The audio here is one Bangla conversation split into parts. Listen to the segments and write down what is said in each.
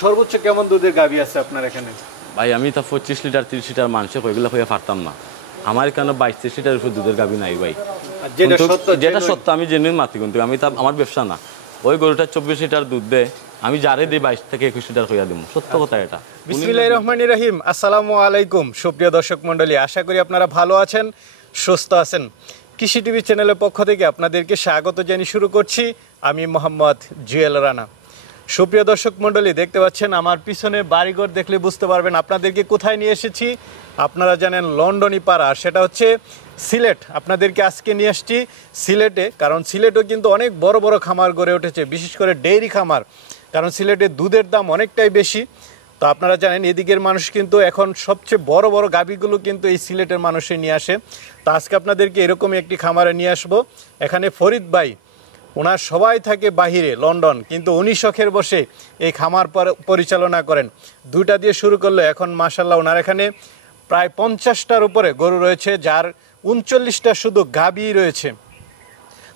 সর্বোচ্চ কেমন দুধের গাভী আছে আপনার এখানে? ভাই আমি তো 25 লিটার 30 লিটার মানুষে ওইগুলো হয়ে পারতাম না। আমার কেন 22-23 লিটার উপর দুধের গাভী নাই ভাই। যেটা সত্য আমি জেনুইন মাতি, কিন্তু আমি তা আমার ব্যবসা না। ওই গরুটা 24 লিটার দুধ দেয়, আমি যারে দিই 22 থেকে 21 লিটার হইয়া দিব, সত্য কথা এটা। বিসমিল্লাহির রহমানির রহিম। আসসালামু আলাইকুম সুপ্রিয় দর্শক মণ্ডলী, আশা করি আপনারা ভালো আছেন, সুস্থ আছেন। কৃষি টিভি চ্যানেলের পক্ষ থেকে আপনাদেরকে স্বাগত জানিয়ে শুরু করছি আমি মোহাম্মদ জুয়েল রানা। সুপ্রিয় দর্শক মণ্ডলী, দেখতে পাচ্ছেন আমার পিছনে বাড়িঘর দেখলে বুঝতে পারবেন আপনাদেরকে কোথায় নিয়ে এসেছি। আপনারা জানেন লন্ডনী পাড়া, সেটা হচ্ছে সিলেট। আপনাদেরকে আজকে নিয়ে আসছি সিলেটে, কারণ সিলেটেও কিন্তু অনেক বড় বড় খামার গড়ে উঠেছে, বিশেষ করে ডেইরি খামার, কারণ সিলেটে দুধের দাম অনেকটাই বেশি। তো আপনারা জানেন এদিকের মানুষ কিন্তু এখন সবচেয়ে বড় বড় গাভীগুলো কিন্তু এই সিলেটের মানুষে নিয়ে আসে। তো আজকে আপনাদেরকে এরকমই একটি খামারে নিয়ে আসবো। এখানে ফরিদ ভাই, ওনার সবাই থাকে বাহিরে লন্ডন, কিন্তু উনি শখের বসে এই খামার পরিচালনা করেন। দুইটা দিয়ে শুরু করলে এখন মাশাল্লাহ ওনার এখানে প্রায় 50টার উপরে গরু রয়েছে, যার 39টা শুধু গাভী রয়েছে।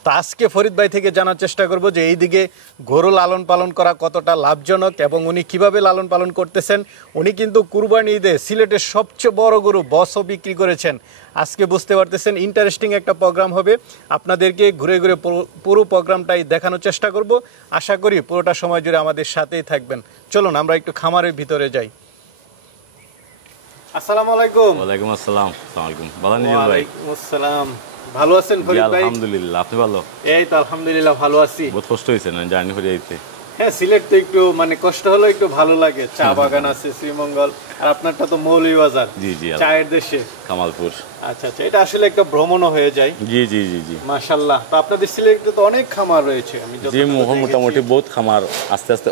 তো আজকে ফরিদ ভাই থেকে জানার চেষ্টা করব যে এইদিকে গরু লালন পালন করা কতটা লাভজনক এবং উনি কিভাবে লালন পালন করতেছেন। উনি কিন্তু কুরবানি ঈদে সিলেটের সবচেয়ে বড় গরু বসও বিক্রি করেছেন। আজকে বুঝতে পারতেছেন ইন্টারেস্টিং একটা প্রোগ্রাম হবে, আপনাদেরকে ঘুরে ঘুরে পুরো প্রোগ্রামটাই দেখানোর চেষ্টা করব। আশা করি পুরোটা সময় জুড়ে আমাদের সাথেই থাকবেন। চলুন আমরা একটু খামারের ভিতরে যাই। আসসালামু আলাইকুম। ওয়ালাইকুম আসসালাম। আসসালামু আলাইকুম। ভালো আছেন ভাই? ওয়ালাইকুম আসসালাম। ভালো আছেন ফরিদ ভাই? আলহামদুলিল্লাহ, আপনি ভালো? এই তো আলহামদুলিল্লাহ ভালো আছি। বহুত কষ্ট হয়েছে না জার্নি করে যাইতে? হ্যাঁ, সিলেট তো একটু মানে কষ্ট হলো, একটু ভালো লাগে। চা বাগান আছে, শ্রীমঙ্গল, আর আপনারটা তো মৌলভীবাজার। জি জি, চায়ের দেশে কামালপুর। আচ্ছা আচ্ছা, এটা আসলে একটা ভ্রমণও হয়ে যায়। জি জি জি জি, মাশাআল্লাহ। তো আপনাদের সিলেটে তো অনেক খামার রয়েছে, আমি জি মোটামুটি বহুত খামার, আস্তে আস্তে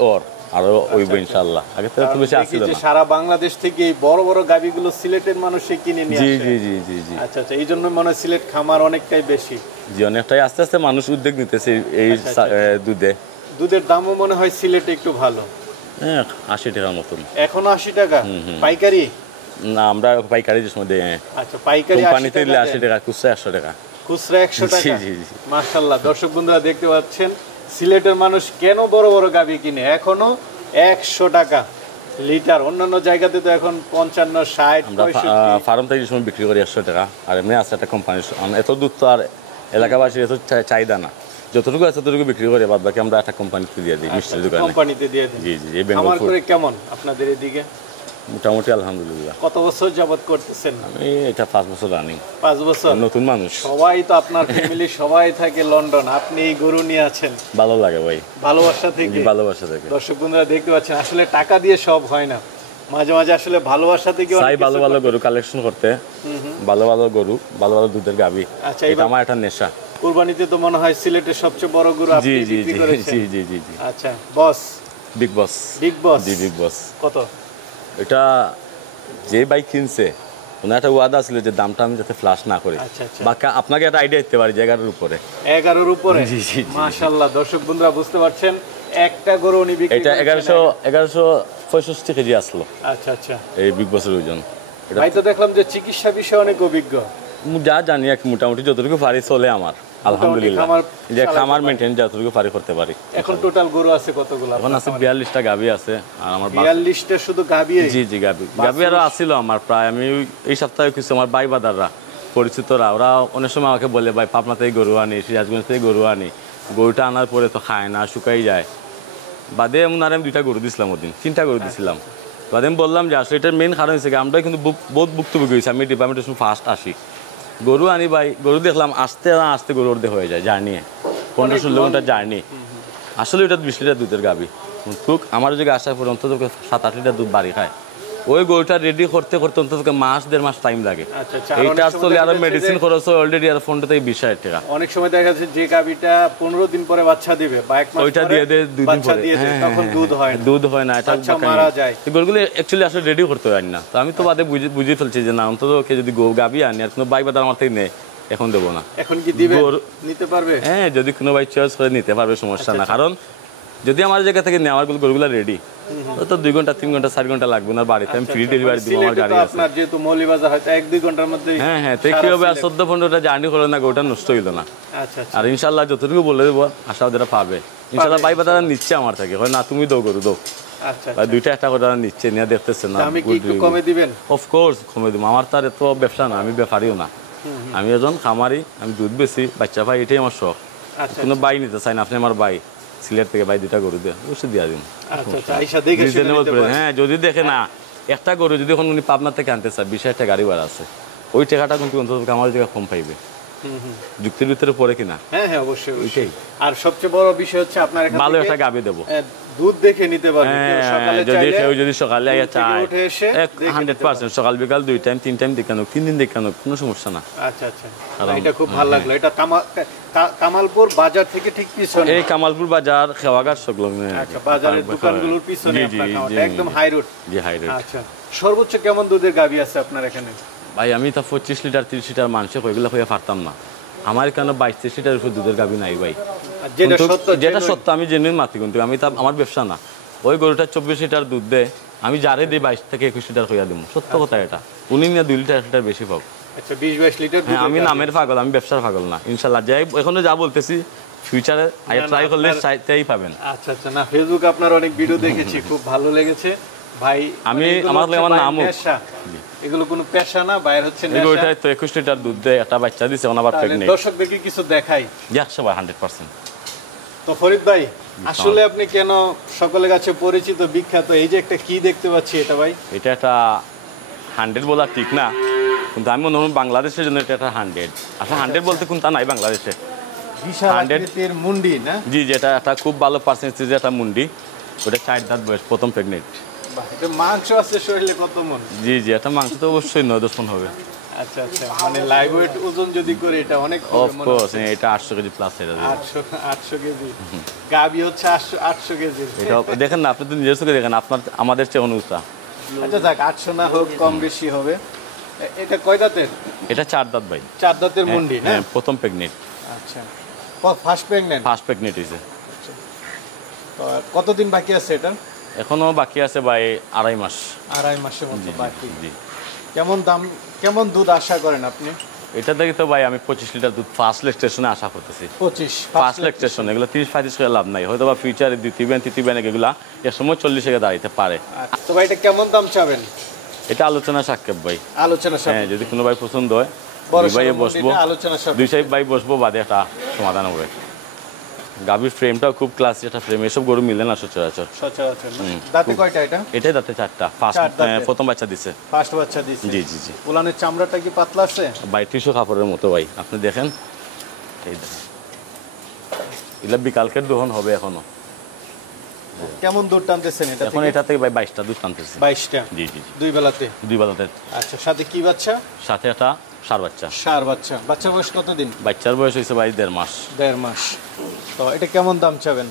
আরো হইব ইনশাআল্লাহ। আগে তো একটু বেশি আসছিল না। সারা বাংলাদেশ থেকে এই বড় বড় গাভীগুলো সিলেটের মানুষই কিনে নিয়ে আসে। জি জি জি জি। আচ্ছা আচ্ছা, এইজন্য মনে হয় সিলেট খামার অনেকটাই বেশি। জি, অনেকটাই আস্তে আস্তে মানুষ উদ্যোগ নিতেছে এই দুধের দামও মনে হয় সিলেটে একটু ভালো। হ্যাঁ, 80 টাকার মতন এখনো। 80 টাকা পাইকারি? না, আমরা পাইকারি যে সময় দেই। আচ্ছা, পাইকারি কোম্পানিতে দিলে 80 টাকা, খুচরা 100 টাকা। খুচরা 100 টাকা? জি জি জি। মাশাআল্লাহ, দর্শক বন্ধুরা দেখতে পাচ্ছেন সিলেটের মানুষ কেন বড় বড় গাভী কিনে এখনো 100 টাকা লিটার। অন্যান্য জায়গাতে তো এখন 55, 60, 65। ফার্ম থেকে সময় বিক্রি করি 100 টাকা। আর এমনি আছে একটা কোম্পানি, এত দুধ তো আর এলাকাবাসীর এত চাহিদা না, যতটুকু আছে ততটুকু বিক্রি করে, বাদ বাকি আমরা একটা কোম্পানিতে দিয়ে দিই, মিষ্টির দোকানে। কোম্পানিতে দিয়ে দিই? জি জি। আমার করে কেমন আপনাদের এদিকে? মোটামুটি আলহামদুলিল্লাহ। কত বছর যাবত করতেছেন? আমি এটা 5 বছর রানিং। 5 বছর? নতুন মানুষ। সবাই তো আপনার ফ্যামিলি সবাই থাকে লন্ডন, আপনি এই গরু নিয়ে আছেন। ভালো লাগে ভাই, ভালোবাসা থেকে। ভালোবাসা থেকে। দর্শক বন্ধুরা দেখতে পাচ্ছেন আসলে টাকা দিয়ে সব হয় না, মাঝে মাঝে আসলে ভালোবাসা থেকে চাই ভালো ভালো গরু কালেকশন করতে, ভালো ভালো গরু, ভালো ভালো দুধের গাভী। আচ্ছা, এটা আমার একটা নেশা। কুরবানিতে তো মনে হয় সিলেটের সবচেয়ে বড় গরু আপনি বিক্রি করেছেন। জি জি জি জি। আচ্ছা, বস, বিগ বস। বিগ বস? জি, বিগ বস। কত? এটা যে বাইক কিনছে ওনার একটা ওয়াদা ছিল যে দামটা আমি যাতে ফ্লাশ না করি। আচ্ছা আচ্ছা। বাকি আপনাকে একটা আইডিয়া দিতে পারি যে 11-এর উপরে। 11-এর উপরে? জি জি। মাশাআল্লাহ, দর্শক বন্ধুরা বুঝতে পারছেন একটা গরু উনি বিক্রি এটা 1165 কেজি আসলো। আচ্ছা আচ্ছা, এই বিগ বসের ওজন। ভাই তো দেখলাম যে চিকিৎসা বিষয়ে অনেক অভিজ্ঞ। যা জানি মোটামুটি যতটুকু পারি চলে আমার, আলহামদুলিল্লাহ। যে খামার মেইনটেইন যতটুকু পারি করতে পারি। এখন টোটাল গরু আছে কতগুলো? এখন আছে 42টা গাভী আছে। আর আমার 42টা শুধু গাভী? জি জি, গাভী আরো আসছিল আমার প্রায়। আমি এই সপ্তাহে কিছু আমার ভাই বাদাররা পরিচিতরা, ওরা অনেক সময় আমাকে বলে ভাই পাবনা থেকে গরু আনি, সিরাজগঞ্জ থেকে গরু আনি, গরুটা আনার পরে তো খায় না, শুকাই যায়। বাদে এমন আর আমি 2টা গরু দিছিলাম, ওদিন 3টা গরু দিছিলাম। বাদে আমি বললাম যে আসলে এটার মেইন কারণ হচ্ছে আমরা কিন্তু বহুত ভুক্তভোগী হয়েছি। আমি ডিপার্টমেন্টের সময় ফার্স্ট আসি, গরু আনি ভাই, গরু দেখলাম আসতে আসতে গরু অর্ধেক হয়ে যায় জার্নি, 15-16 ঘন্টার জার্নি। আসলে ওটা 20 লিটার দুধের গাভী, কিন্তু আমার জায়গায় আসার পর অন্তত 7-8 লিটার দুধ বাড়ি খায়। ওই গরুটা রেডি করতে করতে অন্তত মাস 1.5 মাস টাইম লাগে। এইটা আসলে আরো মেডিসিন খরচ অলরেডি আর ফোনটা থেকে 20,000 টাকা। অনেক সময় দেখা যাচ্ছে যে গাভীটা 15 দিন পরে বাচ্চা দিবে বা 1 মাস ওইটা দিয়ে দেয় 2 দিন পরে, তখন দুধ হয় না, এটা মারা যায়। গরুগুলো অ্যাকচুয়ালি আসলে রেডি করতে হয় না। তো আমি তো বাদে বুঝে ফেলছি যে না, অন্তত ওকে যদি গাভী আনি আর কোনো ভাই বাদার আমার থেকে নেই, এখন দেবো না। এখন কি দিবে? নিতে পারবে? হ্যাঁ, যদি কোনো ভাই চয়েস করে নিতে পারবে, সমস্যা না। কারণ যদি আমার জায়গা থেকে নেওয়ার গরুগুলো রেডি, তো 2 ঘন্টা 3 ঘন্টা 4 ঘন্টা লাগবে না বাড়িতে। আমি ফ্রি ডেলিভারি দিব, আমার গাড়ি আছে। আপনার যেহেতু মৌলভীবাজার হয়তো 1-2 ঘন্টার মধ্যে। হ্যাঁ হ্যাঁ, তো কি হবে, 14-15টা জার্নি করলে না গরুটা নষ্ট হইল না। আচ্ছা আচ্ছা। আর ইনশাআল্লাহ যতটুকু বলে দেবো আশা ওদের পাবে ইনশাআল্লাহ। ভাই বাদারা নিচ্ছে আমার থেকে, হয় না তুমি দাও গরু দাও, আচ্ছা ভাই দুইটা একটা করে নিচ্ছে নিয়ে দেখতেছেন না আমি কি একটু কমে দিবেন? অফ কোর্স কমে দেবো। আমার তার এত ব্যবসা না, আমি ব্যাপারীও না, আমি একজন খামারি, আমি দুধ বেশি বাচ্চা ভাই, এটাই আমার শখ। আচ্ছা কোনো বাই নিতে চাই না, আপনি আমার বাই সিলেট থেকে বাই দুইটা গরু দিয়ে অবশ্যই দিয়া দিন। আচ্ছা আচ্ছা আইসা দেখে শুনে Reasonable নিতে price, পারেন। হ্যাঁ যদি দেখে না একটা গরু যদি এখন উনি পাবনা থেকে আনতে চায় 20,000 টাকা গাড়ি ভাড়া আছে, ওই টাকাটা কিন্তু অন্তত আমার জায়গা কম পাইবে যুক্তির ভিতরে পড়ে কিনা। হ্যাঁ হ্যাঁ অবশ্যই অবশ্যই। ওইটাই। আর সবচেয়ে বড় বিষয় হচ্ছে আপনার এখান ভালো থেকে একটা গাবি দেবো। দুধ দেখে নিতে পারবেন। কেউ হ্যাঁ, সকালে যদি চাইলে কেউ যদি সকালে আইয়া ঘুম থেকে চায় উঠে এসে দেখে নিতে 100% সকাল বিকাল 2 টাইম 3 টাইম দেখানো 3 দিন দেখানো কোনো সমস্যা না। আচ্ছা আচ্ছা এটা খুব ভালো লাগলো। এটা কামালপুর বাজার থেকে ঠিক পিছনে। এই কামালপুর বাজার খেওয়াঘাট সংলগ্ন। আচ্ছা বাজারের দোকানগুলোর পিছনে জি, আপনার জি, খামারটা, জি, একদম জি। High road. জি হাই রেট। আচ্ছা সর্বোচ্চ কেমন দুধের গাভী আছে আপনার এখানে? ভাই আমি তা 25 লিটার 30 লিটার মাংস ওইগুলো হয়ে পারতাম না। আমার এখানে 22-23 লিটার উপর দুধের গাভী নাই ভাই। আর যেটা কিন্তু সত্য যেটা সত্য আমি জেনুইন মাতি, কিন্তু আমি তা আমার ব্যবসা না। ওই গরুটা 24 লিটার দুধ দেয়, আমি যারে দিই 22 থেকে 21 লিটার হইয়া দেবো, সত্য কথা এটা। উনি নিয়ে 2 লিটার 1 লিটার বেশি পাবো। আচ্ছা 20-22 লিটার হ্যাঁ আমি নামের পাগল, আমি ব্যবসার পাগল না ইনশাল্লাহ। যাই এখনো যা বলতেছি ফিউচারে ট্রাই করলে চাইতেই পাবেন। আচ্ছা আচ্ছা না ফেসবুক আপনার অনেক ভিডিও দেখেছি, খুব ভালো লেগেছে ভাই। আমি এগুলো আমার হচ্ছে আমার ভাই নামও নেশা। এগুলো কোনো পেশা না, বাইরে হচ্ছে এই নেশা। গরুটা তো 21 লিটার দুধ দেয়, একটা বাচ্চা দিছে, ওনার আবার তাহলে প্রেগনেন্ট। দর্শকদেরকে কিছু দেখাই। 100% তো ফরিদ ভাই আসলে আপনি কেন সকলের কাছে পরিচিত বিখ্যাত, এই যে একটা কি দেখতে পাচ্ছি এটা ভাই? এটা একটা 100 বলা ঠিক না, কিন্তু আমি মনে হয় বাংলাদেশের জন্য এটা একটা 100। আসলে 100 বলতে কোনটা নাই বাংলাদেশে। বিশাল 100 আকৃতির মুন্ডি না? জি যেটা একটা খুব ভালো পার্সেন্টেজে একটা মুন্ডি, ওটা 4 দাঁত বয়স, প্রথম প্রেগনেন্ট। বাহ, এটা মাংস আছে শরীরে কত মন? জি জি এটা মাংস তো অবশ্যই 9-10 মণ হবে। আচ্ছা আচ্ছা মানে লাইভ ওয়েট ওজন যদি করে এটা অনেক হবে অফ মনে কোর্স, হচ্ছে। এটা 800 কেজি প্লাস। এটা 800 কেজি গাবি হচ্ছে 800 কেজি। এটা দেখেন না, আপনি তো নিজের চোখে দেখেন, আপনার আমাদের চেয়ে অনুষ্ঠা। আচ্ছা যাক 800 না হোক কম বেশি হবে। এটা কয় দাঁতের? এটা 4 দাঁত ভাই। 4 দাঁতের মুন্ডি না? হ্যাঁ প্রথম প্রেগনেন্ট। আচ্ছা ফার্স্ট প্রেগন্যান্ট? ফার্স্ট প্রেগনেন্ট হয়েছে। তো কতদিন বাকি আছে এটা? এখনো বাকি আছে ভাই 2.5 মাস। 2.5 মাসের মতো বাকি। জি কেমন দাম কেমন দুধ আশা করেন আপনি? এটা দেখি তো ভাই আমি 25 লিটার দুধ ফার্স্ট স্টেশনে আশা করতেছি। 25 ফার্স্ট স্টেশন এগুলো 30-35 করে লাভ নাই, হয়তো বা ফিউচারে দ্বিতীয় ব্যান তৃতীয় ব্যান এগুলা এক সময় 40 টাকা দাঁড়াইতে পারে। তো ভাই এটা কেমন দাম চাবেন? এটা আলোচনা সাক্ষেপ ভাই। আলোচনা হ্যাঁ সাপেক্ষে যদি কোনো ভাই পছন্দ হয় বড় দুই ভাইয়ে সড়ো বসবো, মুন্ডিটা আলোচনা দুই সাপেক্ষে। সাইড ভাই বসবো, বাদে একটা সমাধান হবে। গাভীর ফ্রেমটাও খুব ক্লাসি একটা ফ্রেম, এসব গরু মিলে না সচরাচর। সচরাচর না? দাঁতে কয়টা এটা? এটাই দাঁতে 4টা, ফার্স্ট চার দাঁতে। প্রথম বাচ্চা দিছে। ফার্স্ট বাচ্চা দিছে? জি জি জি। উলানের চামড়াটা কি পাতলা আছে? ভাই টিস্যু কাপড়ের মতো ভাই, আপনি দেখেন। এই দেখেন এগুলা বিকালকের দহন হবে এখনো। কেমন দুধ টানতেছেন এটা এখন থেকে? এটা থেকে ভাই 22টা দুধ টানতেছে। 22টা জি জি জি। দুই বেলাতে? দুই বেলাতে। আচ্ছা সাথে কি বাচ্চা? সাথে একটা ষাঁড় বাচ্চা। ষাঁড় বাচ্চা। বাচ্চার বয়স কতদিন? বাচ্চার বয়স হয়েছে ভাই 1.5 মাস। 1.5 মাস। তো এটা কেমন দাম চাবেন?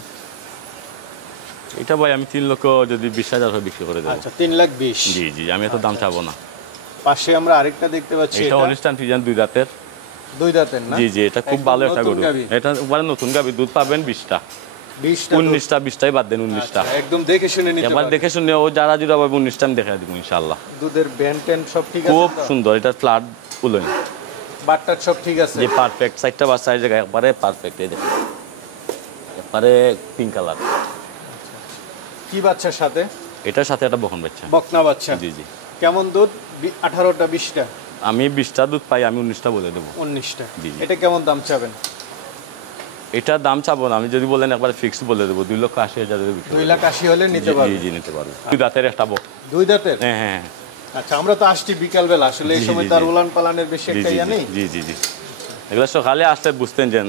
এটা ভাই আমি 3 লক্ষ যদি 20,000 হয় বিক্রি করে দেবো। আচ্ছা 3,20,000। জি জি আমি এত দাম চাবো না। পাশে আমরা আরেকটা দেখতে পাচ্ছি, এটা এটা অলিস্টান ফিজিয়ান 2 দাঁতের। 2 দাঁতের না? জি জি এটা খুব একদম ভালো একটা নতুন গরু। গাভী। এটা একবারে নতুন গাভী, দুধ পাবেন 20টা। 20টা দুধ। 19টা 20টাই বাদ দেন, 19টা। আচ্ছা, একদম দেখে শুনে নিতে এবার পারবেন। দেখে শুনে ও যারা জুড়া পাবে 19টা আমি দেখা দিব ইনশাআল্লাহ। দুধের ব্যান্ড ট্যান্ড সব ঠিক আছে খুব তো? সুন্দর, এটা ফ্ল্যাট উলন বাটটার সব ঠিক আছে? যে পারফেক্ট, সাইডটা বা সাইড জায়গা একবারে পারফেক্ট। এই দেখুন একবারে পিঙ্ক কালার। কি বাচ্চার সাথে? এটার সাথে একটা বকন বাচ্চা। বকনা বাচ্চা? জি জি। কেমন দুধ? 18টা 20টা? আমি 20টা দুধ পাই, আমি 19টা বলে দেবো। 19টা। জি, জি। এটা কেমন দাম চাবেন? এটার দাম চাবো না, আমি যদি বলেন একবার ফিক্সড বলে দেবো 2,80,000 বিক্রি 2,80,000 হলে নিতে জি পারবেন? জি নিতে পারবো। দুই দাঁতের একটা বক। 2 দাঁতের? হ্যাঁ হ্যাঁ আচ্ছা আমরা তো আসছি বিকাল বেলা, আসলে এই জি, সময় জি, তার জি। উলান পালানের বেশি জি একটা জি ইয়া নেই। জি জি জি। এগুলো সকালে আসলে বুঝতেন যে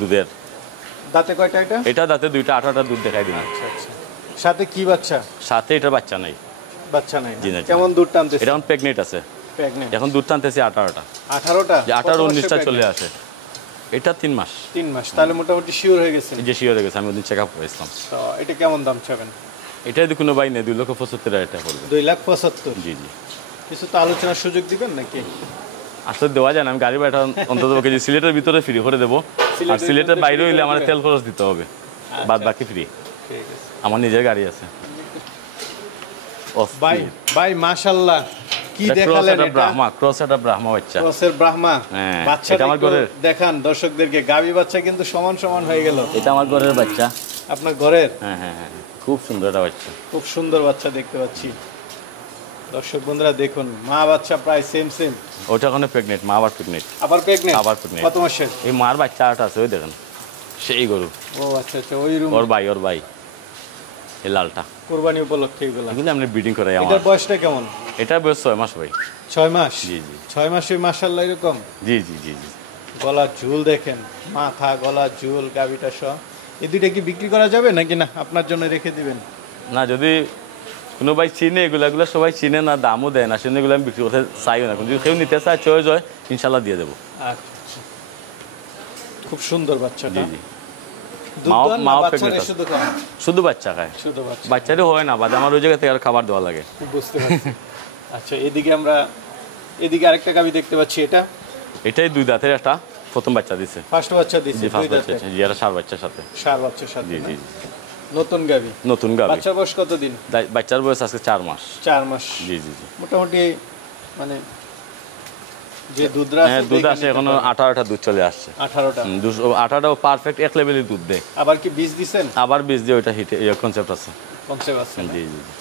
দুধের। দাঁতে কয়টা এটা? এটা দাঁতে 2টা 18টা দুধ দেখাই দিন। আচ্ছা আচ্ছা। সাথে কি বাচ্চা? সাথে এটার বাচ্চা নাই। বাচ্চা নাই? জি না, জি কেমন দুধ টানতেছে? এটা এখন প্রেগনেন্ট আছে, প্রেগন্যান্ট? এখন দুধ টানতেছে 18টা। 18টা? যে 18 কত মাসে 19টা চলে pregnant? আসে। এটা 3 মাস। 3 মাস। তাহলে মোটামুটি শিওর হয়ে গেছে। যে শিওর হয়ে গেছে, আমি ওদিন চেক আপ করেছিলাম। তো এটা কেমন দাম চাবেন? এটা যদি কোনো ভাই নেই 2,75,000 টাকা পড়বে। 2,75,000। জি জি। কিছু তো আলোচনার সুযোগ দিবেন নাকি? আসলে দেওয়া যায় না, আমি গাড়ি ভাড়া অন্তত পক্ষে সিলেটের ভিতরে ফ্রি করে দেবো, আর সিলেটের বাইরে হইলে আমার তেল খরচ দিতে হবে, বাদ বাকি ফ্রি। ঠিক আছে আমার নিজের গাড়ি আছে। ভাই। ভাই মাশাআল্লাহ কি দেখালেন এটা? ব্রাহ্মা, ক্রস একটা ব্রাহ্মা বাচ্চা। ক্রসের ব্রাহ্মা। হ্যাঁ, বাচ্চাটা এটা আমার একটু ঘরের। দেখান দর্শকদেরকে, গাবি বাচ্চা কিন্তু সমান সমান হয়ে গেল। এটা আমার ঘরের বাচ্চা। আপনার ঘরের? হ্যাঁ হ্যাঁ হ্যাঁ, খুব সুন্দর একটা বাচ্চা। খুব সুন্দর বাচ্চা দেখতে পাচ্ছি। দর্শক বন্ধুরা দেখুন, মা বাচ্চা প্রায় সেম সেম। ওটা ওখানে প্রেগনেন্ট, মা আবার প্রেগনেন্ট। আবার প্রেগনেন্ট? আবার প্রেগনেন্ট। কত মাসের? এই মার বাচ্চা আরেকটা আছে, ওই দেখেন সেই গরু। ও আচ্ছা আচ্ছা, ওই রুম। ওর ভাই এই লালটা। কুরবানি উপলক্ষে এগুলো? এগুলো আমরা ব্রিডিং করাই আমার। এটার বয়সটা কেমন? এটার বয়স 6 মাস ভাই। 6 মাস? জি জি 6 মাসে মাশাআল্লাহ এরকম। জি জি জি জি। গলার ঝুল দেখেন, মাথা গলার ঝুল গাবিটা সহ। এই দুইটা কি বিক্রি করা যাবে নাকি না আপনার জন্য রেখে দিবেন? না, যদি কোনো ভাই চিনে এগুলো সবাই চিনে না, দামও দেয় না, সেজন্য এগুলো আমি বিক্রি করতে চাইও না। যদি কেউ নিতে চায় চয়েস হয় ইনশাল্লাহ দিয়ে দেবো। আচ্ছা, খুব সুন্দর বাচ্চাটা। জি জি। দুধ মাও দেন না মাও বাচ্চারে প্রেগনেন্ট শুধু খান? শুধু বাচ্চা খায়। শুধু বাচ্চা। বাচ্চারই হয় না, বাদে আমার ওই জায়গা থেকে আর খাবার দেওয়া লাগে। বুঝতে পারছি। আচ্ছা, এদিকে আরেকটা গাবি দেখতে পাচ্ছি। এটাই 2 দাঁতের একটা প্রথম বাচ্চা দিছে। ফার্স্ট বাচ্চা দিছে? জি, ফার্স্ট দুই বাচ্চা দাঁতের? জি, এটা সার বাচ্চার সাথে। সার বাচ্চার সাথে? জি না? জি। নতুন গাবি? নতুন গাবি। বাচ্চার বয়স কতদিন? বাচ্চার বয়স আজকে 4 মাস। 4 মাস? জি জি জি। মোটামুটি মানে যে দুধরা হ্যাঁ, দুধ আসে এখনো 18টা দুধ চলে আসছে। 18টা? 18টাও পারফেক্ট এক লেভেলের দুধ দেয়। আবার কি বীজ দিছেন? আবার বীজ দিয়ে ওইটা হিটে কনসেপ্ট আছে। কনসেপ্ট আছে? জি জি জি।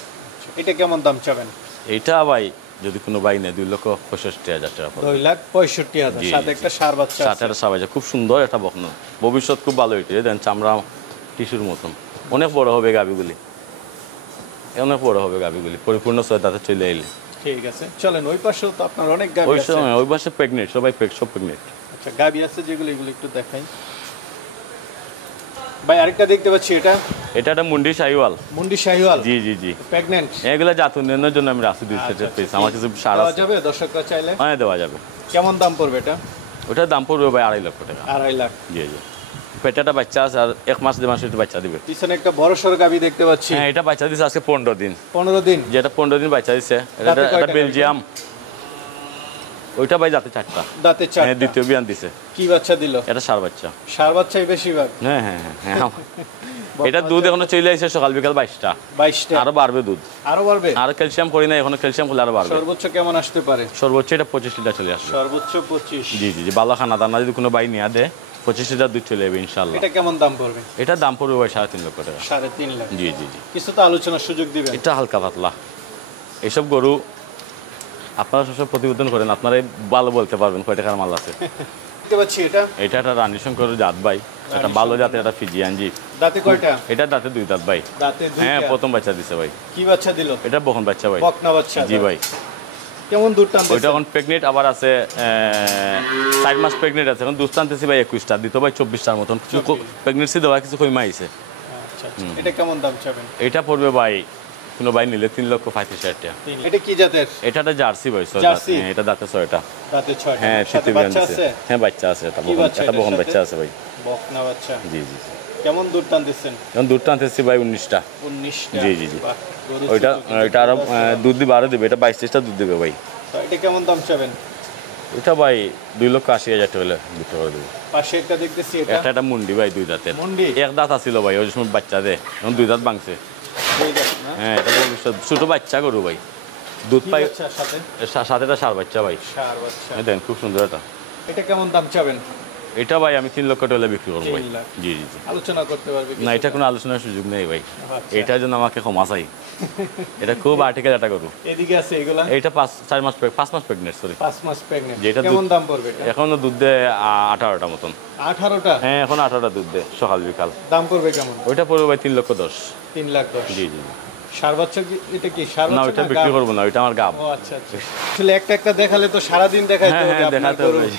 এটা কেমন দাম চাবেন? এইটা ভাই যদি কোনো ভাই নেয় 2,65,000 টাকা পড়বে। 2,65,000? জি, সাথে জি, একটা সার বাচ্চা আছে? সাথে একটা সাবাইজা খুব সুন্দর একটা বকনা, ভবিষ্যৎ খুব ভালো। এটা দেন চামড়া টিস্যুর মতন, অনেক বড় হবে গাবিগুলি, অনেক বড় হবে গাবিগুলি, পরিপূর্ণ 6 দাঁতে চলে এলে। ঠিক আছে, চলেন ওই পাশেও তো আপনার অনেক গাবি ওই আছে। সময় ওই পাশে প্রেগনেন্ট, সবাই সব প্রেগনেন্ট। আচ্ছা, গাবি আছে যেগুলো, এগুলো একটু দেখাই। ভাই আরেকটা দেখতে পাচ্ছি, এটা একটা মুন্ডি শাহিওয়াল। মুন্ডি শাহিওয়াল? জি জি জি। প্রেগনেন্ট? এগুলা জাত উন্নয়নের জন্য আমি রাখছি 2 পিস। আমার কিছু সার দেওয়া আছে। যাবে দর্শকরা চাইলে? হ্যাঁ, দেওয়া যাবে। কেমন দাম পড়বে এটা? ওটার দাম পড়বে ভাই 2.5 লক্ষ টাকা। 2.5 লাখ? জি জি। পেটাটা বাচ্চা আছে, আর 1 মাস 2 মাস এটা বাচ্চা দিবে। পিছনে একটা বড় সড় গাবি দেখতে পাচ্ছি। হ্যাঁ, এটা বাচ্চা দিছে আজকে 15 দিন। 15 দিন? যেটা 15 দিন বাচ্চা দিছে, দাঁতে এটা কয়টা বেলজিয়াম। ওইটা ভাই দাঁতে 4টা। দাঁতে 4টা? হ্যাঁ, দ্বিতীয় বিয়ান দিছে। কি বাচ্চা দিল? এটা সার বাচ্চা। সার বাচ্চাই বেশিরভাগ? হ্যাঁ হ্যাঁ হ্যাঁ হ্যাঁ। এটা দুধ এখনো চলে আসছে সকাল বিকাল 22টা। 22টা? আরো বাড়বে দুধ। আরো বাড়বে? আর ক্যালসিয়াম করি না এখনো, ক্যালসিয়াম করলে আরো বাড়বে। সর্বোচ্চ কেমন আসতে পারে? সর্বোচ্চ এটা 25 লিটার চলে আসবে। সর্বোচ্চ 25? জি জি জি। ভালো খানা দানা যদি কোনো বাই নিয়ে দেয় 25 লিটার দুধ চলে যাবে ইনশাল্লাহ। এটা কেমন দাম পড়বে? এটার দাম পড়বে ভাই 3.5 লক্ষ টাকা। 3.5 লাখ? জি জি জি। কিছু তো আলোচনার সুযোগ দিবেন? এটা হালকা পাতলা। এইসব গরু আপনারা সব প্রতিবেদন করেন, আপনারাই ভালো বলতে পারবেন কয় টাকার মাল আছে। দেখতে পাচ্ছি এটা এটা একটা রানী শঙ্কর জাত ভাই, এটা ভালো জাতের একটা ফিজিয়ান জি। দাঁতে কয়টা? এটা দাঁতে 2 দাঁত ভাই। দাঁতে 2টা? হ্যাঁ, প্রথম বাচ্চা দিছে ভাই। কি বাচ্চা দিল? এটা বকন বাচ্চা ভাই। বকনা বাচ্চা? জি ভাই। কেমন দুধ টানতেছে? ওইটা এখন প্রেগনেন্ট আবার আছে, 4 মাস প্রেগনেন্ট আছে এখন। দুধ টানতেছি ভাই 21টা, দিত ভাই 24টার মতন। কিছু প্রেগনেন্সি দেওয়া কিছু কমে আইছে। আচ্ছা আচ্ছা। এটা কেমন দাম চাবেন? এটা পড়বে ভাই কোনো ভাই নিলে 3,35,000 টাকা। এটা কি জাতের? এটা একটা জার্সি ভাই, 6 দাঁত। জার্সি? হ্যাঁ, এটা দাঁতে 6টা। দাঁতে 6টা? হ্যাঁ, সাথে তৃতীয় বিয়ান বাচ্চা দিছে। আছে? হ্যাঁ, বাচ্চা আছে, কি বাচ্চা একটা এটার বকন সাথে? বাচ্চা আছে ভাই। বকনা বাচ্চা? জি জি জি। কেমন দুধ টানতেছেন? এখন দুধ টানতেছি ভাই 19টা। 19টা? জি জি জি। বাহ, গরু ওইটা ছোট ওইটা আরো দুধ দিবে, আরো দিবে। এটা 22-23টা দুধ দিবে ভাই। তো এটা কেমন দাম চাবেন? ওইটা ভাই 2,80,000 টাকা হলে বিক্রি করে দেবো। পাশে একটা দেখতেছি, এটা একটা মুন্ডি ভাই 2 দাঁতের। মুন্ডি? 1 দাঁত আছিল ভাই, ওই সময় বাচ্চা দেয়, এখন 2 দাঁত ভাঙছে। দুই দাঁত না? হ্যাঁ, এটা ছোট বাচ্চা গরু ভাই, দুধ কি পাই। বাচ্চা সাথে? সাথে এটা সার বাচ্চা ভাই। সার বাচ্চা? দেখেন খুব সুন্দর এটা। এটা কেমন দাম চাবেন? এটা ভাই আমি 3 লক্ষ টাকা হলে বিক্রি করবো ভাই। 3 লাখ? জি জি জি। আলোচনা করতে পারবে? না, এটা কোনো আলোচনার সুযোগ নেই ভাই। আচ্ছা। এটার জন্য আমাকে ক্ষমা চাই। এটা খুব আর্টিকেল একটা গরু। এদিকে আছে এগুলা? এটা 5 মাস প্রেগনেন্ট, সরি 5 মাস প্রেগন্যান্ট? যেটা কেমন দাম পড়বে এটা? এখনো দুধ দেয় 18টা মতন। 18টা? হ্যাঁ, এখন 18টা দুধ দেয় সকাল বিকাল। দাম পড়বে কেমন? ওইটা পড়বে ভাই 3,10,000। 3 লাখ 10? জি জি। সার বাচ্চা এটা কি সার না, বাচ্চা ওইটা না বিক্রি গাব? করবো না, ওইটা আমার গাব। ও আচ্ছা আচ্ছা। আসলে একটা একটা দেখালে তো সারাদিন দেখাইতে হ্যাঁ, হবে হ্যাঁ, আপনার দেখাতে গরু। হবে।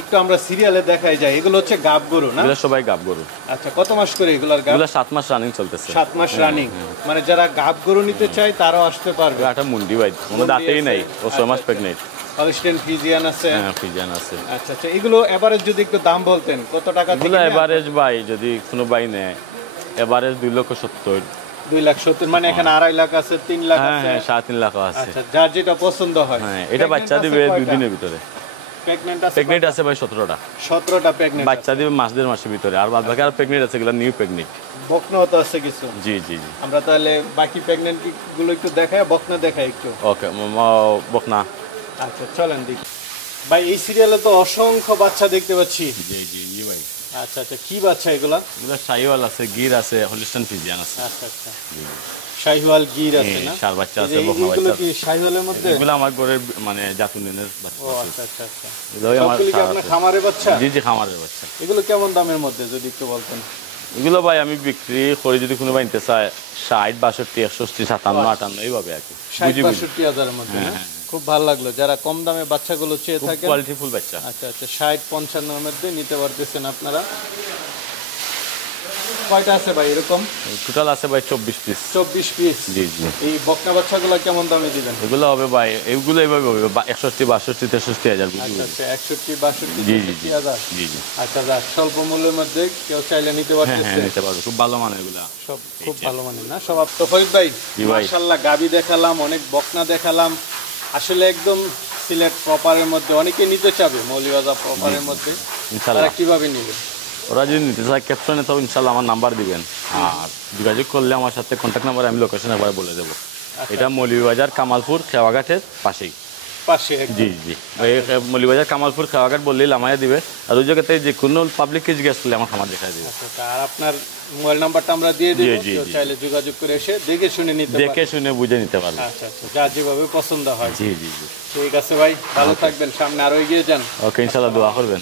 একটু আমরা সিরিয়ালে দেখাই যায়। এগুলো হচ্ছে গাব গরু না? এগুলো সবাই গাব গরু। আচ্ছা, কত মাস করে এগুলার গাব? এগুলো 7 মাস রানিং চলতেছে। 7 মাস রানিং? মানে যারা গাব গরু নিতে চায় তারাও আসতে পারবে? একটা মুন্ডি ভাই, কোনো দাঁতেই নাই, ও 6 মাস প্রেগনেন্ট। হলস্টেইন ফ্রিজিয়ান আছে? হ্যাঁ, ফ্রিজিয়ান আছে। আচ্ছা আচ্ছা। এগুলো এভারেজ যদি একটু দাম বলতেন, কত টাকা থেকে? এগুলো এভারেজ ভাই যদি কোনো ভাই নেয় এভারেজ 2,70,000। 2,70,000? মানে এখানে 2.5 লাখ আছে, 3 লাখ হ্যাঁ আছে? হ্যাঁ, 3.5 লাখ আছে। আচ্ছা, যার যেটা পছন্দ হয়। হ্যাঁ, এটা বাচ্চা দিবে 2 দিনের ভিতরে। প্রেগন্যান্ট আছে? প্রেগনেন্ট আছে ভাই 17টা। 17টা প্রেগন্যান্ট? বাচ্চা দিবে মাস 1.5 মাসের ভিতরে। আর বাদ বাকি আর প্রেগনেন্ট আছে, এগুলো নিউ প্রেগনেন্ট। বকনাও তো আছে কিছু? জি জি জি। আমরা তাহলে বাকি প্রেগন্যান্ট গুলো একটু দেখাই, বকনা দেখাই একটু। ওকে, বকনা। আচ্ছা, চলেন দেখি। ভাই এই সিরিয়ালে তো অসংখ্য বাচ্চা দেখতে পাচ্ছি। জি জি জি ভাই। আচ্ছা আচ্ছা, কি বাচ্চা এগুলা? এগুলো শাহিওয়াল আছে, গির আছে, হলিস্টান ফিজিয়ান আছে। আচ্ছা আচ্ছা, শাহিওয়াল গির আছে না? ষাঁড় বাচ্চা আছে, এই যে বকনা এগুলো বাচ্চা কি আছে। শাহিওয়ালের মধ্যে? এগুলো আমার ঘরের মানে জাতুনিনের বাচ্চা ও আছে। আচ্ছা আচ্ছা আচ্ছা, এগুলোই আমার সবগুলো কি ষাঁড় আপনার আছে। খামারের বাচ্চা? জি জি, খামারের বাচ্চা। এগুলো কেমন দামের মধ্যে যদি একটু বলতেন? এগুলো ভাই আমি বিক্রি করি যদি কোনো ভাই নিতে চায় 60, 62, 61, 57, 58 এইভাবে আর কি। 60-62 হাজারের মধ্যে না? খুব ভালো লাগলো, যারা কম দামে বাচ্চাগুলো চেয়ে থাকেন। কোয়ালিটিফুল বাচ্চা। আচ্ছা আচ্ছা, 60-55 মধ্যে নিতে পারতেছেন আপনারা। কয়টা আছে ভাই এরকম? টোটাল আছে ভাই 24 পিস। 24 পিস। জি জি। এই বকনা বাচ্চাগুলো কেমন দামে দিবেন? এগুলো হবে ভাই, এগুলো এইভাবে হবে 61, 62, 63 হাজার। আচ্ছা আচ্ছা, 61, 62, জি জি 63 হাজার। জি জি। আচ্ছা, যাক, স্বল্প মূল্যের মধ্যে কেউ চাইলে নিতে হ্যাঁ হ্যাঁ, পারতেছে। নিতে পারবো, খুব ভালো মানের এগুলা। সব খুব ভালো মানের না সব? তো ফরিদ ভাই, জি ভাই। মাশাআল্লাহ, গাবি দেখালাম, অনেক বকনা দেখালাম, আসলে একদম সিলেট প্রপারের মধ্যে অনেকে নিতে চাবে, মৌলভীবাজার প্রপারের মধ্যে। তারা ইনশাল্লাহ কিভাবে নেবে? ওরা যদি নিতে চায় ক্যাপশনে তো ইনশাল্লাহ আমার নাম্বার দিবেন, আর যোগাযোগ করলে আমার সাথে কন্ট্যাক্ট নাম্বার আমি লোকেশন একবার বলে দেবো। এটা মৌলভীবাজার কামালপুর খেওয়াঘাটের পাশেই। পাশে একদম। জি জি, এই মৌলভীবাজার কামালপুর খেওয়াঘাট বললেই লামাইয়া দিবে, আর ওই জায়গাতে যে কোনো পাবলিককে জিজ্ঞেস করলে আমার খামার দেখা দিবে। আচ্ছা, তা আর আপনার মোবাইল নাম্বারটা আমরা দিয়ে দিব, জি, জি, কেউ জি। চাইলে যোগাযোগ করে এসে দেখে শুনে নিতে পারে। দেখে শুনে বুঝে নিতে পারবে। আচ্ছা আচ্ছা, যা যেভাবে পছন্দ হয়। জি জি জি। ঠিক আছে ভাই, ভালো থাকবেন, সামনে আরো এগিয়ে যান। ওকে, ইনশাল্লাহ দোয়া করবেন।